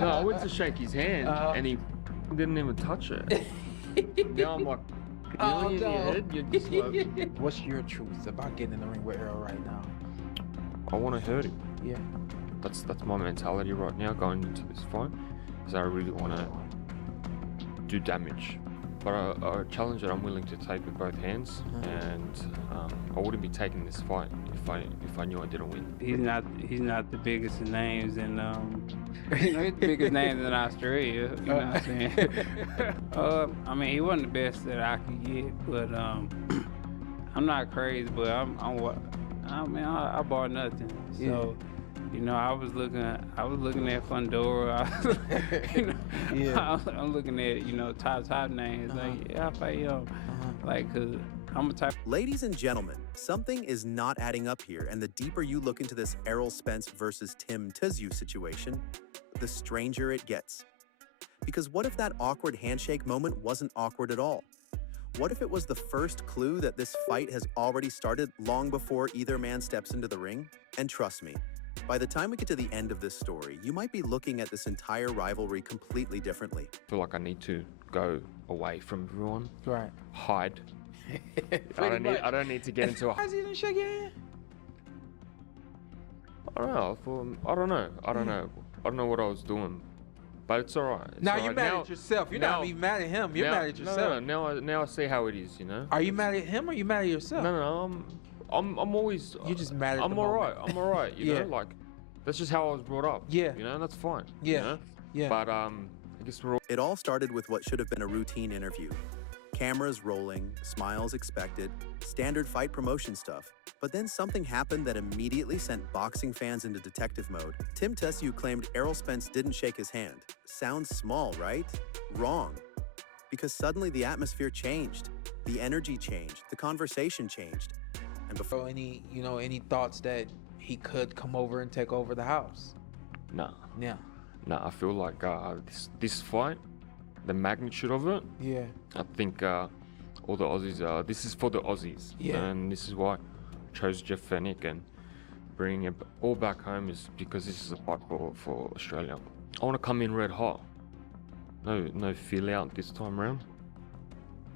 No, I went to shake his hand and he didn't even touch it. Now I'm like, in your head, you're just like, what's your truth about getting in the ring with Errol right now? I want to hurt him. Yeah. That's my mentality right now going into this fight, is I really want to do damage. But a challenge that I'm willing to take with both hands, and I wouldn't be taking this fight if I knew I didn't win. He's not the biggest of names, and he's the biggest names in Australia. You know what I'm saying? I mean, he wasn't the best that I could get, but I'm not crazy, but I bought nothing. So. Yeah. You know, I was looking at Fundora. I'm looking at, top names. Like, yeah, I fight him. Like, cause I'm a type. Ladies and gentlemen, something is not adding up here, and the deeper you look into this Errol Spence versus Tim Tszyu situation, the stranger it gets. Because what if that awkward handshake moment wasn't awkward at all? What if it was the first clue that this fight has already started long before either man steps into the ring? And trust me, by the time we get to the end of this story, you might be looking at this entire rivalry completely differently. I feel like I need to go away from everyone. Right. Hide. I don't need to get into a... Why is he didn't shake your hand? I don't know. I don't know what I was doing. But it's all right. Now you're mad at yourself. You're not even mad at him. You're mad at yourself. No, now I see how it is, you know? Are you mad at him or are you mad at yourself? No, I'm always... You're just mad at I'm all right, you know? Like, that's just how I was brought up. Yeah. You know, that's fine. Yeah. You know? Yeah. But I guess we're all... It all started with what should have been a routine interview. Cameras rolling, smiles expected, standard fight promotion stuff. But then something happened that immediately sent boxing fans into detective mode. Tim Tszyu claimed Errol Spence didn't shake his hand. Sounds small, right? Wrong. Because suddenly the atmosphere changed. The energy changed. The conversation changed. And before any thoughts that he could come over and take over the house? No. Yeah. No, I feel like this fight, the magnitude of it, yeah, I think all the Aussies, this is for the Aussies. Yeah. And this is why I chose Jeff Fennick and bringing it all back home is because this is a fight for Australia. I want to come in red hot. No feel out this time around.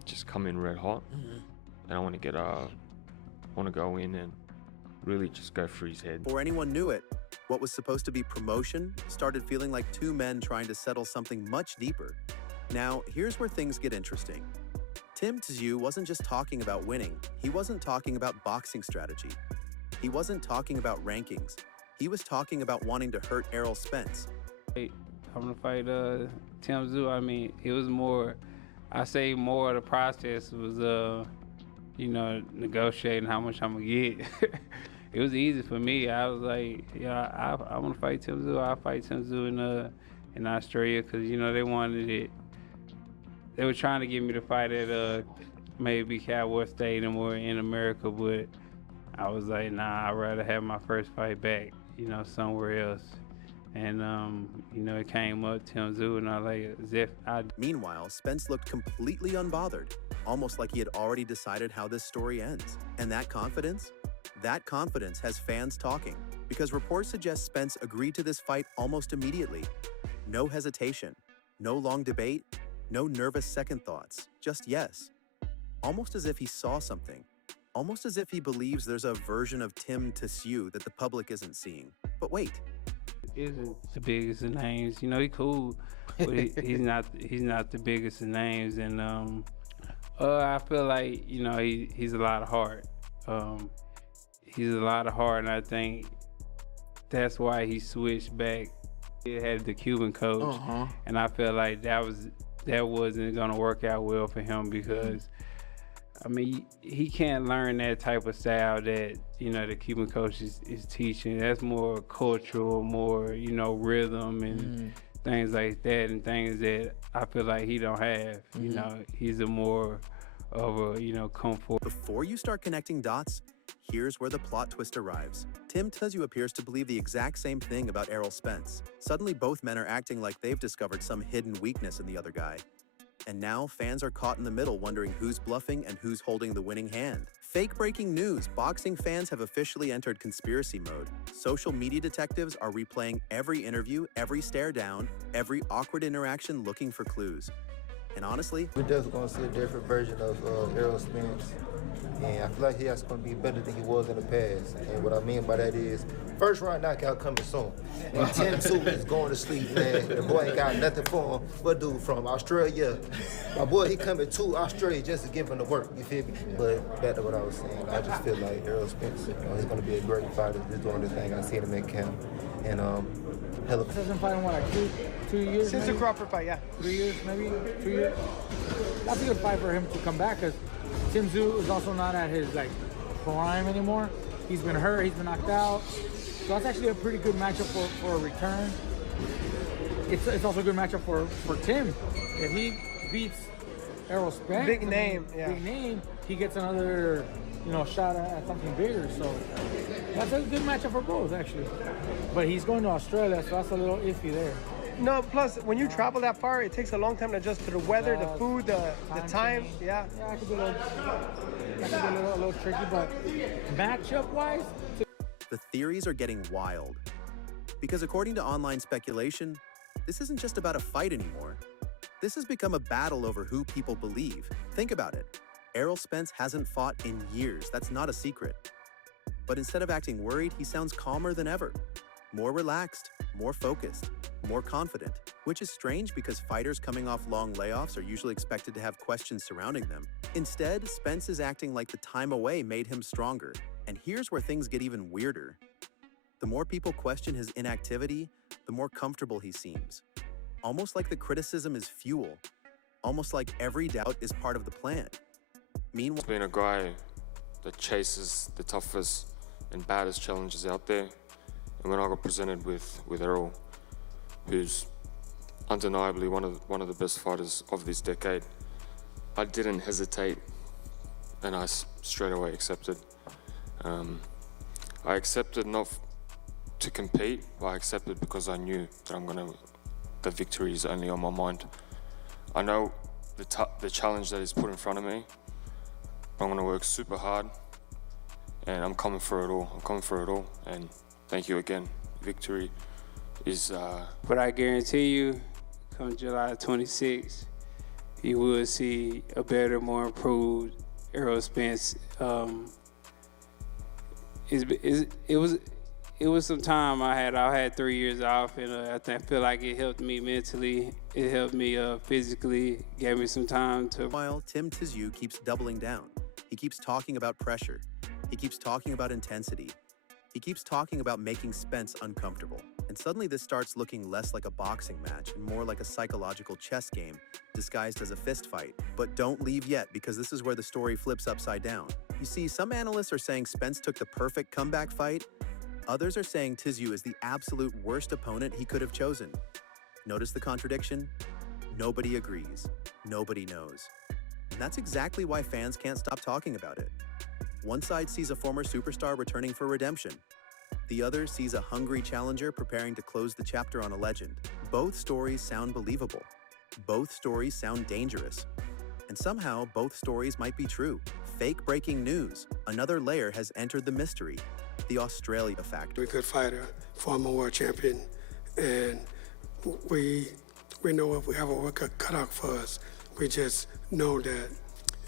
Just come in red hot. And I want to go in and really just go for his head. before anyone knew it, what was supposed to be promotion started feeling like two men trying to settle something much deeper. Now, here's where things get interesting. Tim Tszyu wasn't just talking about winning. He wasn't talking about boxing strategy. He wasn't talking about rankings. He was talking about wanting to hurt Errol Spence. I'm gonna fight Tim Tszyu. I mean, it was more, I say more of the process was, negotiating how much I'm gonna get. It was easy for me. I was like, yeah, I want to fight Tim Tszyu. I'll fight Tim Tszyu in Australia because, they wanted it. They were trying to get me to fight at maybe Cowboy Stadium or in America, but I was like, nah, I'd rather have my first fight back, somewhere else. And, it came up, Tim Tszyu, and I like, as if I... Meanwhile, Spence looked completely unbothered, almost like he had already decided how this story ends. And that confidence has fans talking, because reports suggest Spence agreed to this fight almost immediately. No hesitation, no long debate, no nervous second thoughts, just yes. Almost as if he saw something, almost as if he believes there's a version of Tim Tszyu that the public isn't seeing. But wait. Isn't the biggest of names. He cool, but he's not the biggest of names. And I feel like, he's a lot of heart. He's a lot of heart, and I think that's why he switched back. He had the Cuban coach, and I feel like that wasn't gonna work out well for him because, I mean, he can't learn that type of style that the Cuban coach is teaching. That's more cultural, more rhythm and things like that, and things that I feel like he don't have. He's a more of a comfort. Before you start connecting dots, here's where the plot twist arrives. Tim Tszyu appears to believe the exact same thing about Errol Spence. Suddenly, both men are acting like they've discovered some hidden weakness in the other guy. And now fans are caught in the middle wondering who's bluffing and who's holding the winning hand. Fake breaking news. Boxing fans have officially entered conspiracy mode. Social media detectives are replaying every interview, every stare down, every awkward interaction looking for clues. And honestly, we're definitely going to see a different version of Errol Spence. And I feel like he's going to be better than he was in the past. And what I mean by that is, first round knockout coming soon. And Tim Tszyu is going to sleep, man. The boy ain't got nothing for him. What dude from Australia? My boy, he coming to Australia just to give him the work, you feel me? But back to what I was saying, I just feel like Errol Spence, he's going to be a great fighter. He's doing the thing. I seen him in camp. And hell of Hasn't fighting what, like two years? Since the Crawford fight, yeah. 3 years, maybe 2 years. That's a good fight for him to come back, because Tim Tszyu is also not at his prime anymore. He's been hurt, he's been knocked out. So that's actually a pretty good matchup for a return. It's also a good matchup for Tim. If he beats Errol Spence, big name, he gets another shot at something bigger. So that's a good matchup for both, actually. But he's going to Australia, so that's a little iffy there. No, plus when you travel that far, it takes a long time to adjust to the weather, the food, the time. Yeah. Yeah, it could be a little tricky, but matchup-wise. the theories are getting wild. Because according to online speculation, this isn't just about a fight anymore. This has become a battle over who people believe. Think about it. Errol Spence hasn't fought in years. That's not a secret. But instead of acting worried, he sounds calmer than ever. More relaxed, more focused, more confident, which is strange because fighters coming off long layoffs are usually expected to have questions surrounding them. Instead, Spence is acting like the time away made him stronger. And here's where things get even weirder. The more people question his inactivity, the more comfortable he seems. Almost like the criticism is fuel. Almost like every doubt is part of the plan. Meanwhile, Being a guy that chases the toughest and baddest challenges out there, and when I got presented with Errol, who's undeniably one of the best fighters of this decade, I didn't hesitate, and I straight away accepted. I accepted not to compete, but I accepted because I knew that the victory is only on my mind. I know the challenge that is put in front of me. I'm gonna work super hard, and I'm coming for it all. And thank you again. Victory is. But I guarantee you, come July 26th, you will see a better, more improved Errol Spence. It was some time I had 3 years off, and I feel like it helped me mentally. It helped me physically. Gave me some time to. Meanwhile, Tim Tszyu keeps doubling down. He keeps talking about pressure. He keeps talking about intensity. He keeps talking about making Spence uncomfortable. And suddenly this starts looking less like a boxing match and more like a psychological chess game disguised as a fist fight. But don't leave yet, because this is where the story flips upside down. You see, some analysts are saying Spence took the perfect comeback fight. Others are saying Tszyu is the absolute worst opponent he could have chosen. Notice the contradiction? Nobody agrees. Nobody knows. And that's exactly why fans can't stop talking about it. One side sees a former superstar returning for redemption. The other sees a hungry challenger preparing to close the chapter on a legend. Both stories sound believable. Both stories sound dangerous. And somehow, both stories might be true. Fake breaking news. Another layer has entered the mystery. The Australia factor. We're a good fighter, former world champion, and we know if we have a work cut out for us. We just know that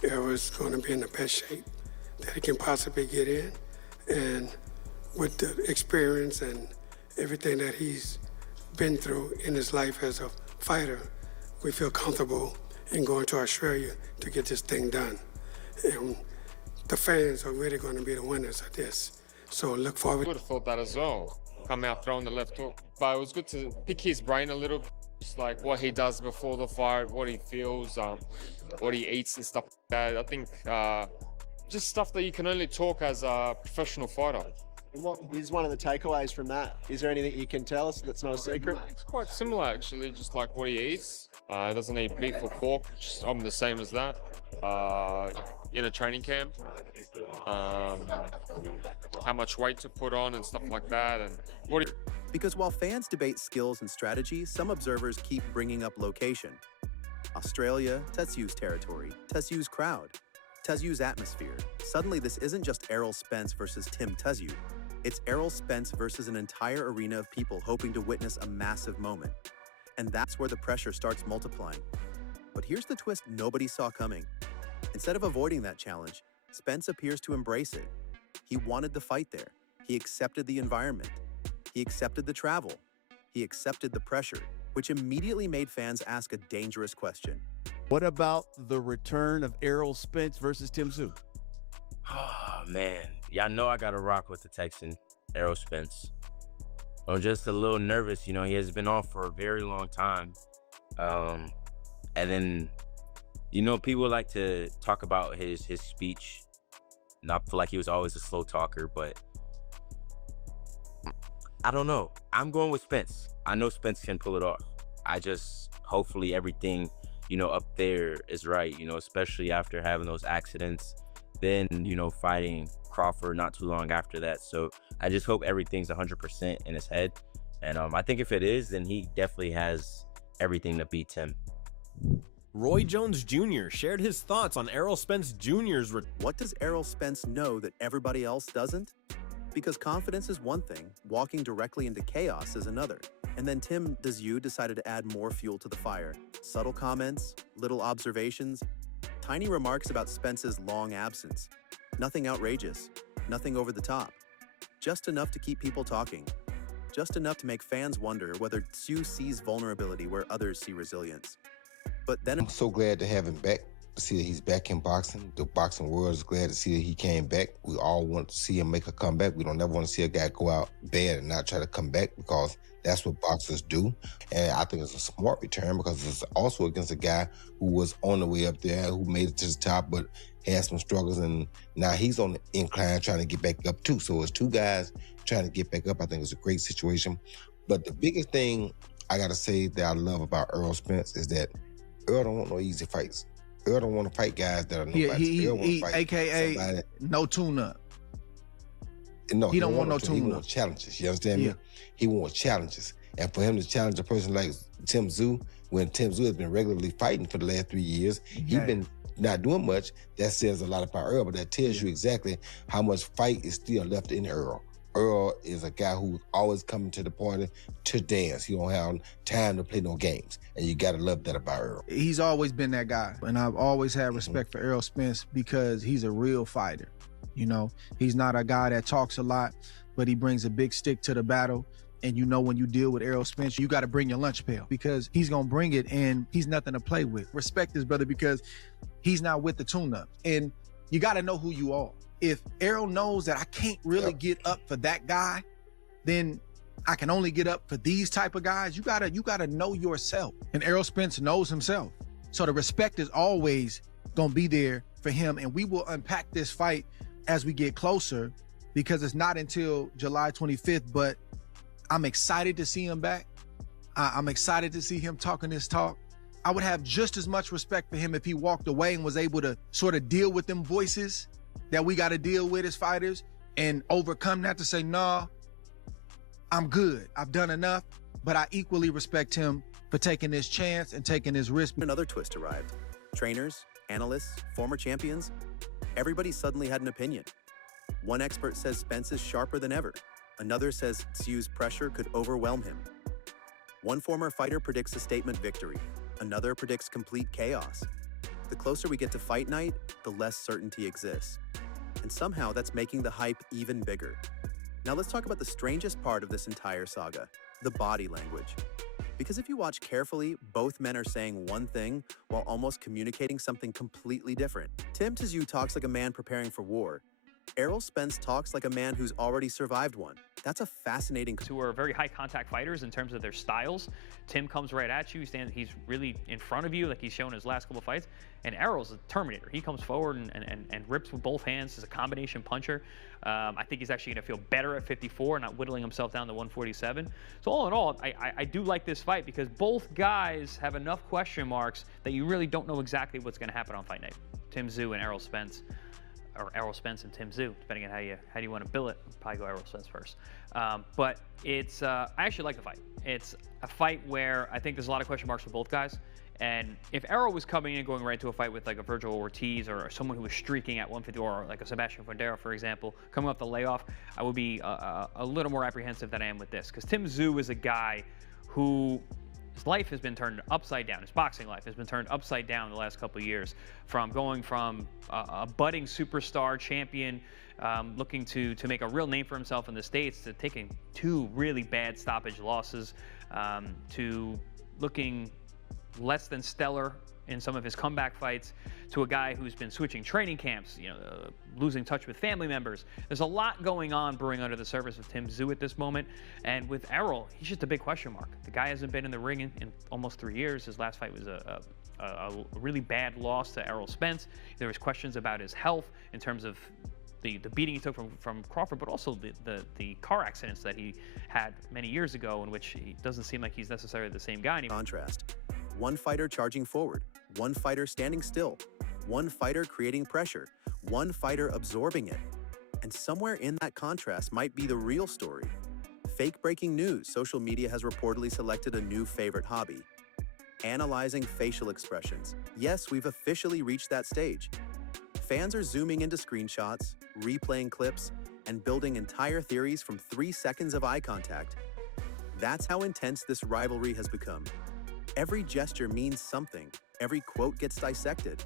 Errol's going to be in the best shape that he can possibly get in, and with the experience and everything that he's been through in his life as a fighter, we feel comfortable in going to Australia to get this thing done. And the fans are really going to be the winners of this. So look forward. I would have thought that as well. Come out throwing the left hook. But it was good to pick his brain a little, just like what he does before the fight, what he feels, what he eats and stuff like that. I think just stuff that you can only talk as a professional fighter. And what is one of the takeaways from that? Is there anything you can tell us that's not a secret? It's quite similar, actually, just like what he eats. He doesn't eat beef or pork. I'm the same as that. In a training camp, how much weight to put on and stuff like that. And Because while fans debate skills and strategy, some observers keep bringing up location. Australia, Tetsyu's territory, Tetsyu's crowd, Tetsyu's atmosphere. Suddenly, this isn't just Errol Spence versus Tim Tszyu. It's Errol Spence versus an entire arena of people hoping to witness a massive moment. And that's where the pressure starts multiplying. But here's the twist nobody saw coming. Instead of avoiding that challenge, Spence appears to embrace it. He wanted the fight there. He accepted the environment. He accepted the travel. He accepted the pressure, which immediately made fans ask a dangerous question. What about the return of Errol Spence versus Tim Tszyu? Oh, man. Y'all know I got to rock with the Texan, Errol Spence. I'm just a little nervous. You know, he has been off for a very long time. And then, you know, people like to talk about his speech. And I feel like he was always a slow talker, but I don't know. I'm going with Spence. I know Spence can pull it off. I just, hopefully everything, you know, up there is right, you know, especially after having those accidents. Then, you know, fighting Crawford not too long after that. So I just hope everything's 100% in his head. And I think if it is, then he definitely has everything to beat Tim. Roy Jones Jr. shared his thoughts on Errol Spence Jr.'s What does Errol Spence know that everybody else doesn't? Because confidence is one thing, walking directly into chaos is another. And then Tim Tszyu decided to add more fuel to the fire. Subtle comments, little observations, tiny remarks about Spence's long absence. Nothing outrageous, nothing over the top. Just enough to keep people talking. Just enough to make fans wonder whether Tszyu sees vulnerability where others see resilience. But then I'm so glad to have him back, to see that he's back in boxing. The boxing world is glad to see that he came back. We all want to see him make a comeback. We don't ever want to see a guy go out bad and not try to come back, because that's what boxers do. And I think it's a smart return, because it's also against a guy who was on the way up there, who made it to the top, but had some struggles, and now he's on the incline trying to get back up too. So it's two guys trying to get back up. I think it's a great situation. But the biggest thing I got to say that I love about Errol Spence is that Errol don't want no easy fights. Errol don't want to fight guys that are nobody. He AKA somebody. No tune-up. No, he don't want no He tune-up. wants challenges. You understand me? He wants challenges. And for him to challenge a person like Tim Tszyu, when Tim Tszyu has been regularly fighting for the last 3 years, he's been not doing much. That says a lot about Errol, but that tells you exactly how much fight is still left in Errol. Errol is a guy who's always coming to the party to dance. He don't have time to play no games. And you got to love that about Errol. He's always been that guy. And I've always had respect for Errol Spence because he's a real fighter. You know, he's not a guy that talks a lot, but he brings a big stick to the battle. And you know, when you deal with Errol Spence, you got to bring your lunch pail, because he's going to bring it and he's nothing to play with. Respect this brother, because he's not with the tune-up. And you got to know who you are. If Errol knows that I can't really get up for that guy, then I can only get up for these type of guys. You gotta know yourself. And Errol Spence knows himself. So the respect is always gonna be there for him. And we will unpack this fight as we get closer, because it's not until July 25th, but I'm excited to see him back. I'm excited to see him talking this talk. I would have just as much respect for him if he walked away and was able to sort of deal with them voices that we got to deal with as fighters and overcome that, to say, nah, I'm good. I've done enough. But I equally respect him for taking this chance and taking this risk. Another twist arrived. Trainers, analysts, former champions, everybody suddenly had an opinion. One expert says Spence is sharper than ever. Another says Tsyu's pressure could overwhelm him. One former fighter predicts a statement victory. Another predicts complete chaos. The closer we get to fight night, the less certainty exists. And somehow that's making the hype even bigger. Now let's talk about the strangest part of this entire saga, the body language. Because if you watch carefully, both men are saying one thing while almost communicating something completely different. Tim Tszyu talks like a man preparing for war. Errol Spence talks like a man who's already survived one. That's a fascinating... Who are very high contact fighters in terms of their styles. Tim comes right at you, he's really in front of you, like he's shown his last couple of fights. And Errol's a Terminator. He comes forward and rips with both hands. He's a combination puncher. I think he's actually going to feel better at 54, not whittling himself down to 147. So all in all, I do like this fight, because both guys have enough question marks that you really don't know exactly what's going to happen on fight night. Tim Tszyu and Errol Spence. Or Errol Spence and Tim Tszyu, depending on how you want to bill it. Probably go Errol Spence first. But it's I actually like the fight. It's a fight where I think there's a lot of question marks for both guys, And if Errol was coming in going right into a fight with like a Virgil Ortiz or someone who was streaking at 150, or like a Sebastian Fundera, for example, coming off the layoff, I would be a little more apprehensive than I am with this. Because Tim Tszyu is a guy who his life has been turned upside down. His boxing life has been turned upside down in the last couple of years, from going from a budding superstar champion looking to make a real name for himself in the States, to taking 2 really bad stoppage losses, to looking less than stellar in some of his comeback fights, to a guy who's been switching training camps, losing touch with family members. There's a lot going on brewing under the surface of Tim Tszyu at this moment. And with Errol, he's just a big question mark. The guy hasn't been in the ring in almost 3 years. His last fight was a really bad loss to Errol Spence. There was questions about his health in terms of the beating he took from Crawford, but also the car accidents that he had many years ago, in which he doesn't seem like he's necessarily the same guy anymore. Contrast. One fighter charging forward, one fighter standing still, one fighter creating pressure, one fighter absorbing it. And somewhere in that contrast might be the real story. Fake breaking news. Social media has reportedly selected a new favorite hobby: analyzing facial expressions. Yes, we've officially reached that stage. Fans are zooming into screenshots, replaying clips, and building entire theories from 3 seconds of eye contact. That's how intense this rivalry has become. Every gesture means something. Every quote gets dissected.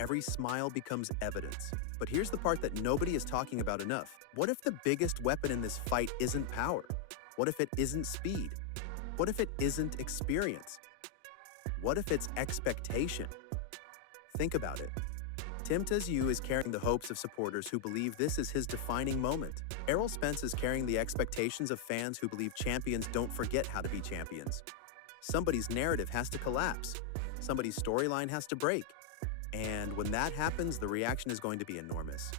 Every smile becomes evidence. But here's the part that nobody is talking about enough. What if the biggest weapon in this fight isn't power? What if it isn't speed? What if it isn't experience? What if it's expectation? Think about it. Tim Tszyu is carrying the hopes of supporters who believe this is his defining moment. Errol Spence is carrying the expectations of fans who believe champions don't forget how to be champions. Somebody's narrative has to collapse. Somebody's storyline has to break. And when that happens, the reaction is going to be enormous.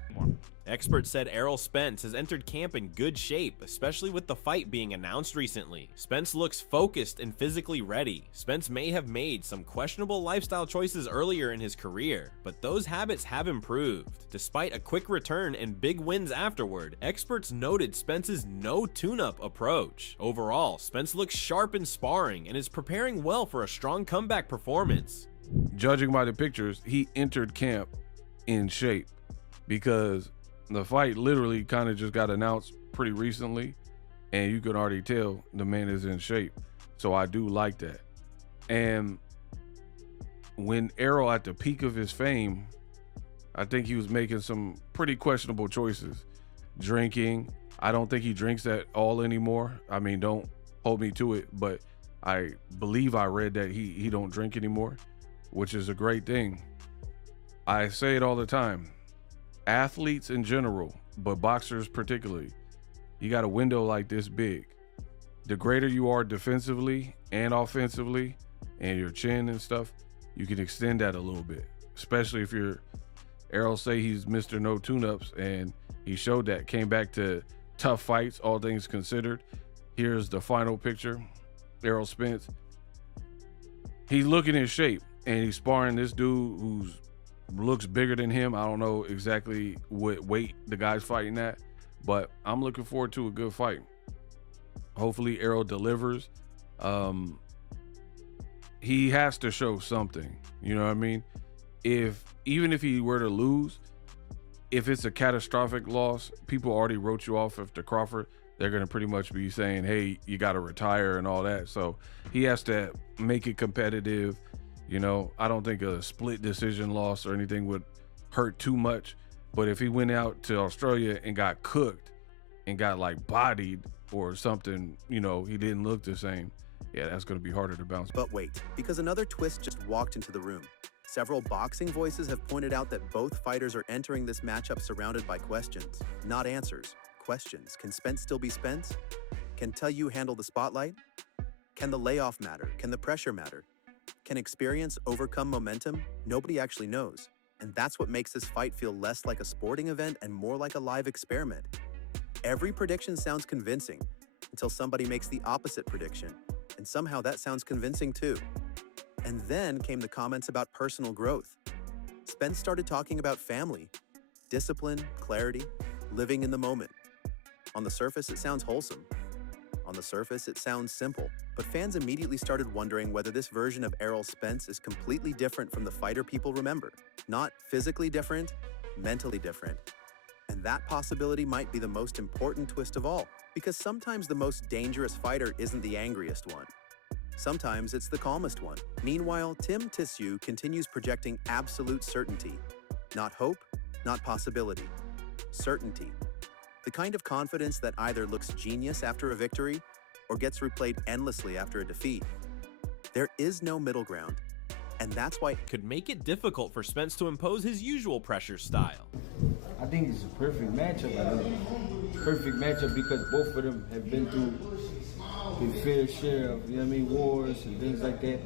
Experts said Errol Spence has entered camp in good shape, especially with the fight being announced recently. Spence looks focused and physically ready. Spence may have made some questionable lifestyle choices earlier in his career, but those habits have improved. Despite a quick return and big wins afterward, experts noted Spence's no tune-up approach. Overall, Spence looks sharp in sparring and is preparing well for a strong comeback performance. Judging by the pictures, he entered camp in shape, because the fight literally kind of just got announced pretty recently, and you can already tell the man is in shape. So I do like that. And when Errol, at the peak of his fame, I think he was making some pretty questionable choices. Drinking, I don't think he drinks at all anymore. I mean, don't hold me to it, but I believe I read that he don't drink anymore, which is a great thing. I say it all the time. Athletes in general, but boxers particularly, you got a window like this big. The greater you are defensively and offensively, and your chin and stuff, you can extend that a little bit. Especially if you're, Errol say he's Mr. No Tune-Ups, and he showed that, came back to tough fights, all things considered. Here's the final picture. Errol Spence. He's looking in shape, and he's sparring this dude who's looks bigger than him. I don't know exactly what weight the guy's fighting at, but I'm looking forward to a good fight. Hopefully Errol delivers. He has to show something, you know what I mean? Even if he were to lose, if it's a catastrophic loss, people already wrote you off after Crawford. They're going to pretty much be saying, hey, you got to retire and all that. So he has to make it competitive. You know, I don't think a split decision loss or anything would hurt too much. But if he went out to Australia and got cooked and got like bodied or something, you know, he didn't look the same. Yeah, that's going to be harder to bounce. But wait, because another twist just walked into the room. Several boxing voices have pointed out that both fighters are entering this matchup surrounded by questions, not answers. Questions. Can Spence still be Spence? Can Tszyu handle the spotlight? Can the layoff matter? Can the pressure matter? Can experience overcome momentum? Nobody actually knows. And that's what makes this fight feel less like a sporting event and more like a live experiment. Every prediction sounds convincing until somebody makes the opposite prediction. And somehow that sounds convincing too. And then came the comments about personal growth. Spence started talking about family, discipline, clarity, living in the moment. On the surface, it sounds wholesome. On On the surface, it sounds simple, but fans immediately started wondering whether this version of Errol Spence is completely different from the fighter people remember. Not physically different, mentally different. And that possibility might be the most important twist of all, because sometimes the most dangerous fighter isn't the angriest one. Sometimes it's the calmest one. Meanwhile, Tim Tszyu continues projecting absolute certainty. Not hope, not possibility. Certainty. The kind of confidence that either looks genius after a victory or gets replayed endlessly after a defeat. There is no middle ground, and that's why could make it difficult for Spence to impose his usual pressure style. I think it's a perfect matchup. I think perfect matchup because both of them have been through their fair share of, you know what I mean, wars and things like that.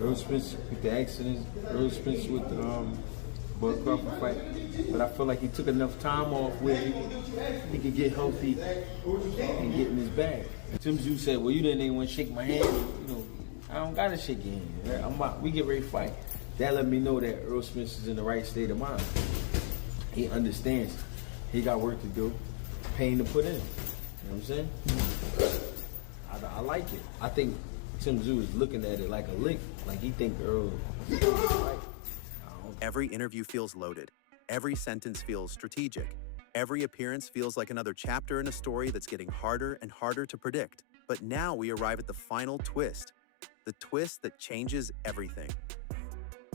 Errol Spence with the accidents, Errol Spence with the Bud Crawford fight. But I feel like he took enough time off where he could get healthy and get in his bag. Tim Tszyu said, well, you didn't even want to shake my hand. You know, I don't got to shake your hand. We get ready to fight. That let me know that Errol Spence is in the right state of mind. He understands. He got work to do, pain to put in. You know what I'm saying? I like it. I think Tim Tszyu is looking at it like a lick. Like he think Errol is right. every interview feels loaded. Every sentence feels strategic. Every appearance feels like another chapter in a story that's getting harder and harder to predict. But now we arrive at the final twist. The twist that changes everything.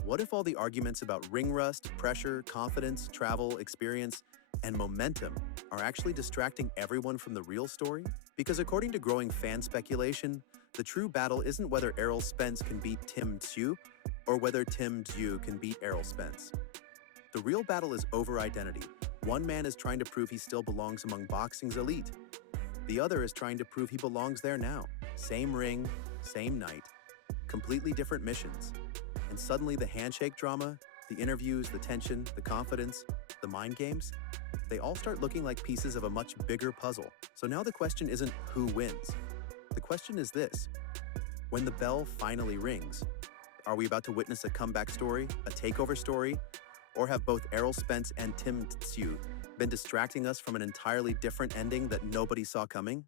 What if all the arguments about ring rust, pressure, confidence, travel, experience, and momentum are actually distracting everyone from the real story? Because according to growing fan speculation, the true battle isn't whether Errol Spence can beat Tim Tszyu or whether Tim Tszyu can beat Errol Spence. The real battle is over identity. One man is trying to prove he still belongs among boxing's elite. The other is trying to prove he belongs there now. Same ring, same night, completely different missions. And suddenly the handshake drama, the interviews, the tension, the confidence, the mind games, they all start looking like pieces of a much bigger puzzle. So now the question isn't who wins. The question is this: when the bell finally rings, are we about to witness a comeback story, a takeover story, or have both Errol Spence and Tim Tszyu been distracting us from an entirely different ending that nobody saw coming?